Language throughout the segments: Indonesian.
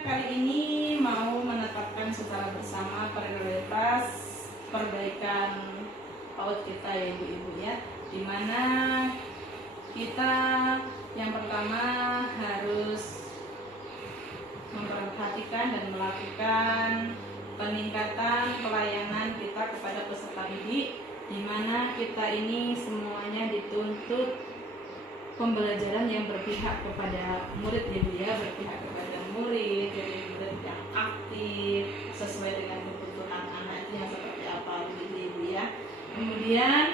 kali ini mau menetapkan secara bersama prioritas perbaikan PAUD kita ya ibu-ibu ya, dimana kita yang pertama harus memperhatikan dan melakukan peningkatan pelayanan kita kepada peserta didik, dimana kita ini semuanya dituntut pembelajaran yang berpihak kepada murid ya Bu ya, berpihak kepada murid, jadi murid yang aktif sesuai dengan kebutuhan anak itu yang seperti apa begitu ya Bu ya. Kemudian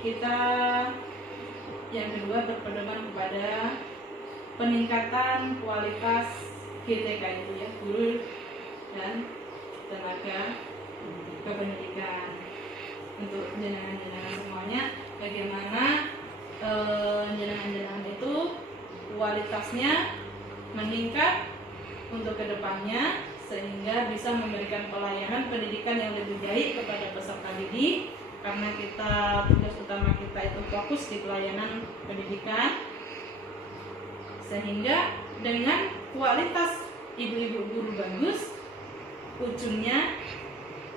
kita yang kedua berpedoman kepada peningkatan kualitas GTK itu ya, guru dan tenaga kependidikan. Untuk jenengan-jenengan semuanya, bagaimana jenengan-jenengan itu kualitasnya meningkat untuk kedepannya, sehingga bisa memberikan pelayanan pendidikan yang lebih baik kepada peserta didik, karena kita tugas utama kita itu fokus di pelayanan pendidikan, sehingga dengan kualitas ibu-ibu guru bagus, ujungnya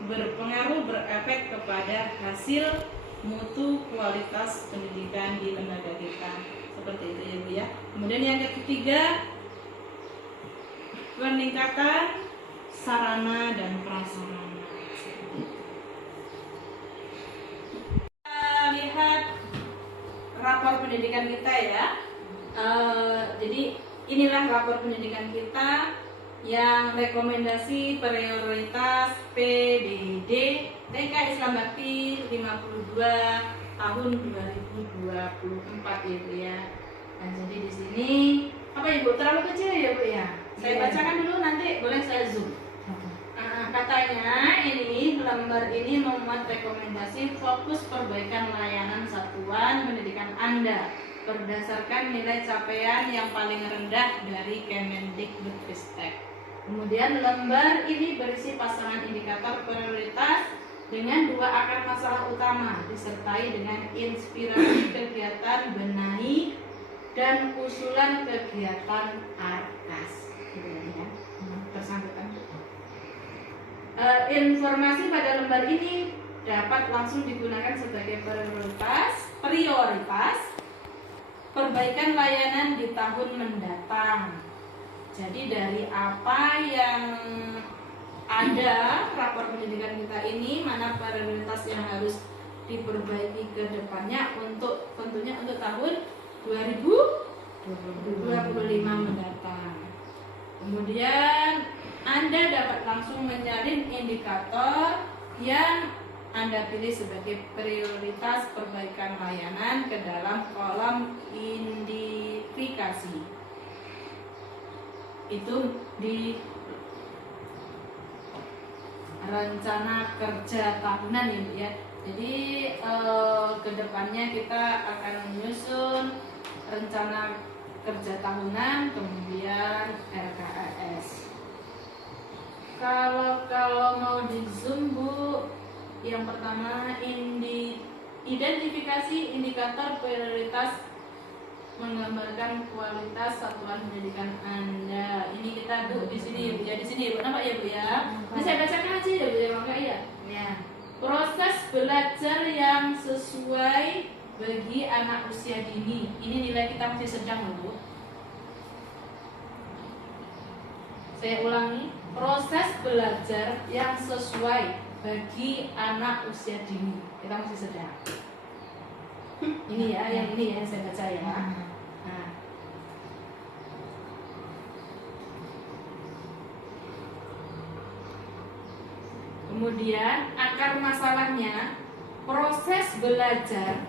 berpengaruh, berefek kepada hasil mutu kualitas pendidikan di lembaga kita. Seperti itu ya Bu ya. Kemudian yang ketiga, peningkatan sarana dan prasarana. Kita lihat rapor pendidikan kita ya. Jadi inilah rapor pendidikan kita yang rekomendasi prioritas PDD TK Islam Bakti 52 tahun 2024 ya Bu ya. Nah, jadi di sini apa Ibu, terlalu kecil ya Bu ya? Saya bacakan dulu, nanti boleh saya zoom. Katanya ini lembar ini memuat rekomendasi fokus perbaikan layanan satuan pendidikan Anda berdasarkan nilai capaian yang paling rendah dari Kemendikbudristek. Kemudian lembar ini berisi pasangan indikator prioritas dengan 2 akar masalah utama, disertai dengan inspirasi kegiatan benahi dan usulan kegiatan ARKAS. Bersangkutan. Informasi pada lembar ini dapat langsung digunakan sebagai prioritas perbaikan layanan di tahun mendatang. Jadi dari apa yang ada rapor pendidikan kita ini, mana prioritas yang harus diperbaiki ke depannya untuk tentunya untuk tahun 2025 mendatang. Kemudian Anda dapat langsung menyalin indikator yang Anda pilih sebagai prioritas perbaikan layanan ke dalam kolom identifikasi. Itu di rencana kerja tahunan ya Bu ya. Jadi kedepannya kita akan menyusun rencana kerja tahunan, kemudian RKAS. Kalau mau di zoom Bu, yang pertama identifikasi indikator prioritas menggambarkan kualitas satuan pendidikan Anda. Ini kita Bu di sini ya Bu ya, di sini ya Bu, nampak ya Bu ya. Nah, saya bacakan aja ya Bu ya, maka iya. Ya. Proses belajar yang sesuai bagi anak usia dini. Ini nilai kita masih sedang loh Bu. Saya ulangi, proses belajar yang sesuai bagi anak usia dini. Kita masih sedang. Ini ya, yang ini ya saya baca ya. Nah. Kemudian akar masalahnya, proses belajar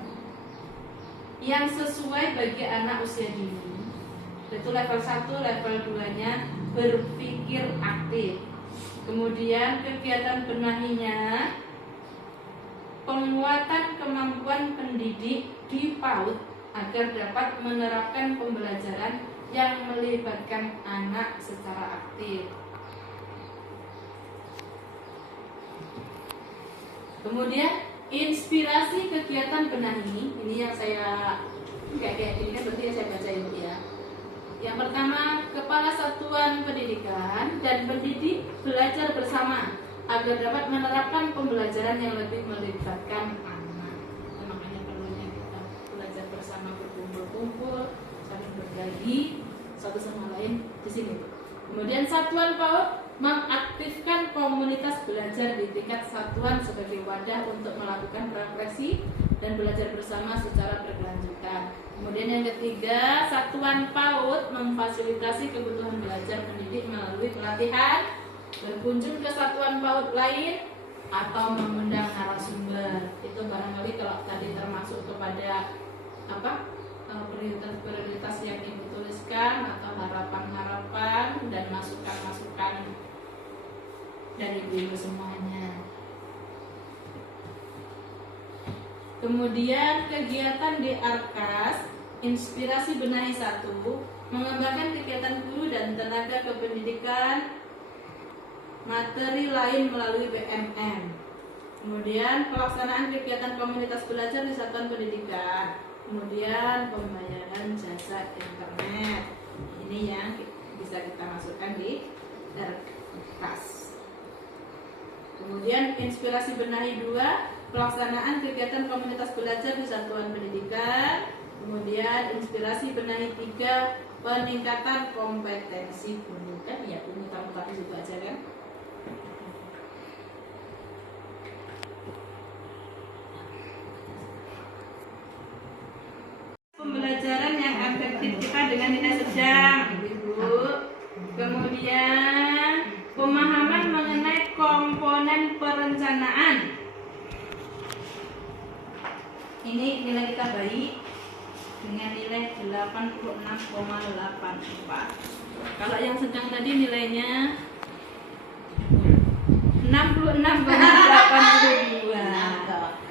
yang sesuai bagi anak usia dini. Itu level 1, level 2-nya berpikir aktif. Kemudian kegiatan benahinya, penguatan kemampuan pendidik di PAUD agar dapat menerapkan pembelajaran yang melibatkan anak secara aktif. Kemudian inspirasi kegiatan benahi, ini yang saya kayak gini kan berarti yang saya baca itu ya. Yang pertama, kepala satuan pendidikan dan pendidik belajar bersama agar dapat menerapkan pembelajaran yang lebih melibatkan anak. Makanya perlunya kita belajar bersama, berkumpul-kumpul, saling berbagi satu sama lain di sini. Kemudian satuan PAUD mengaktifkan komunitas belajar di tingkat satuan sebagai wadah untuk melakukan refleksi dan belajar bersama secara berkelanjutan. Kemudian yang ketiga, satuan PAUD memfasilitasi kebutuhan belajar pendidik melalui pelatihan, berkunjung ke satuan PAUD lain, atau mengundang narasumber. Itu barangkali kalau tadi termasuk kepada prioritas-prioritas yang Ibu tuliskan atau harapan-harapan dan masukan-masukan dari Ibu semuanya. Kemudian kegiatan di Arkas, inspirasi benahi 1, mengembangkan kegiatan guru dan tenaga kependidikan materi lain melalui BMM. Kemudian pelaksanaan kegiatan komunitas belajar di satuan pendidikan. Kemudian pembayaran jasa internet. Ini yang bisa kita masukkan di Arkas. Kemudian inspirasi benahi 2, pelaksanaan kegiatan komunitas belajar di satuan pendidikan. Kemudian inspirasi benahi 3, peningkatan kompetensi guru. Kan ya, mutar-mutar di situ aja kan. Pembelajaran yang efektif kita dengan nilai sedang, Ibu. Kemudian pemahaman mengenai komponen perencanaan. Ini nilai kita baik dengan nilai 86,84. Kalau yang sedang tadi nilainya 66,82.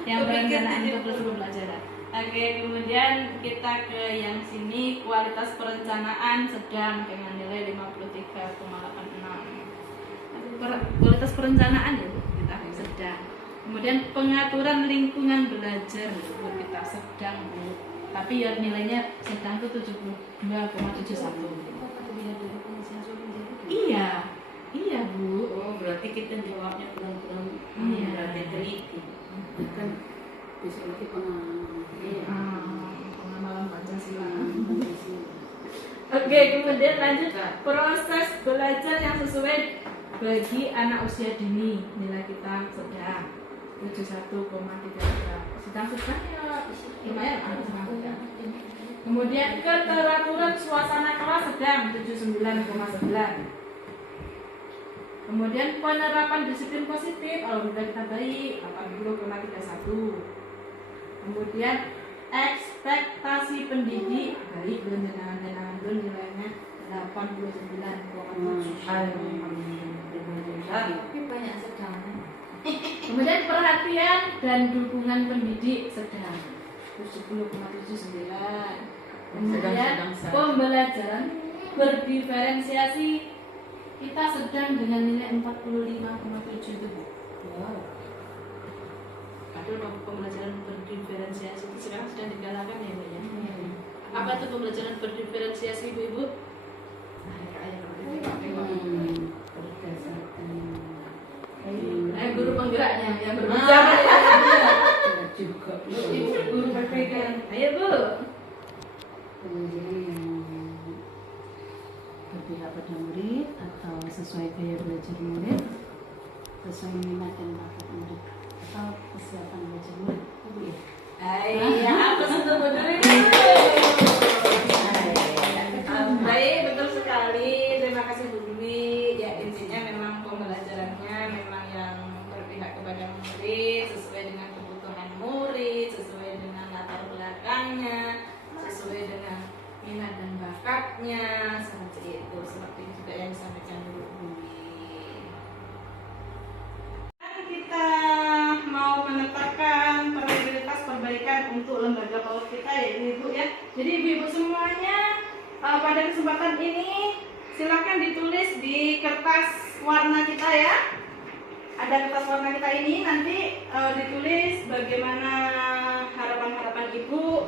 Yang perencanaan itu plus pembelajaran. Oke, kemudian kita ke yang sini, kualitas perencanaan sedang dengan nilai 53,86. Kualitas perencanaan ya, Bu, kita sedang. Kemudian pengaturan lingkungan belajar, Bu, kita sedang, Bu. Tapi ya nilainya sedang itu 72,71. Iya. Iya, Bu. Oh, berarti kita jawabnya kurang-kurang teliti. Kan bisa lagi pengamalan Pancasila. Oke, kemudian lanjut proses belajar yang sesuai bagi anak usia dini. Nilai kita sedang 71,33. Sedang ya lumayan. Kemudian keteraturan suasana kelas sedang 79,9. Kemudian penerapan disiplin positif, alhamdulillah kita baik 80,31. Kemudian ekspektasi pendidik baik, belum jenengan belum nilainya 89,7. Tapi banyak sedang. Kemudian perhatian dan dukungan pendidik sedang 70,79. Kemudian pembelajaran berdiferensiasi kita sedang dengan nilai 45,7 itu. Wow. Ada pembelajaran berdiferensiasi itu sekarang sedang digalakan ya, Bu ya. Apa itu pembelajaran berdiferensiasi, Ibu? Guru penggeraknya yang berbicara ya. Juga. Guru PPK. Ayo, Bu. Kemudian berpihak pada murid atau sesuai gaya belajar murid, sesuai minat dan bakat murid, atau kesiapan belajar murid. Apa sih itu benar? Baik, betul sekali. Terima kasih Bu Dwi. Ya, intinya memang pembelajarannya memang yang berpihak kepada murid, sesuai dengan kebutuhan murid, sesuai dengan latar belakangnya, sesuai dengan minat dan bakatnya, seperti itu. Seperti juga yang disampaikan Bu Dwi. Kita mau menetapkan prioritas perbaikan untuk lembaga PAUD kita ya Ibu ya. Jadi Ibu semuanya pada kesempatan ini silakan ditulis di kertas warna kita ya. Ada kertas warna kita ini nanti ditulis bagaimana harapan-harapan Ibu.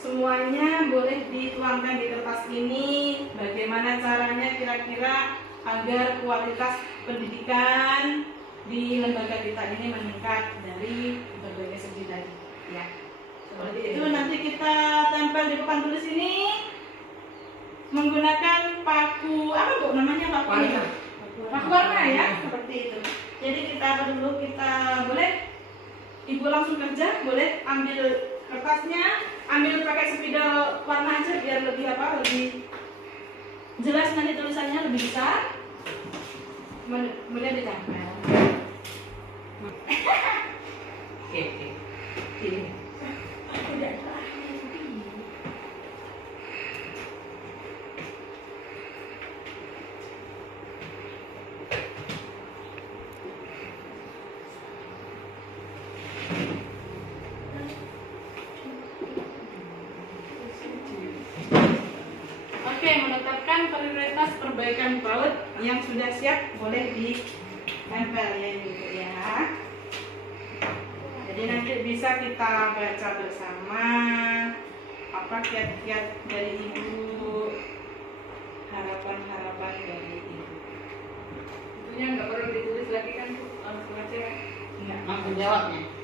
Semuanya boleh dituangkan di kertas ini. Bagaimana caranya kira-kira agar kualitas pendidikan di lembaga kita ini meningkat dari berbagai segi tadi ya. Seperti itu nanti kita tempel di papan tulis ini menggunakan paku apa Bu namanya, paku Warna. paku warna ya, seperti itu. Jadi kita apa dulu, kita boleh Ibu langsung kerja, boleh ambil kertasnya, ambil pakai spidol warna aja biar lebih apa, lebih jelas nanti tulisannya lebih besar. Kemudian ditempel. Oke. Ini. Oke, menetapkan prioritas perbaikan PAUD yang sudah siap boleh ditempel ya Ibu ya. Jadi nanti bisa kita baca bersama apa kiat-kiat dari Ibu, harapan-harapan dari Ibu. Tentunya nggak perlu ditulis lagi kan Bu, langsung aja. Enggak. Langsung jawabnya.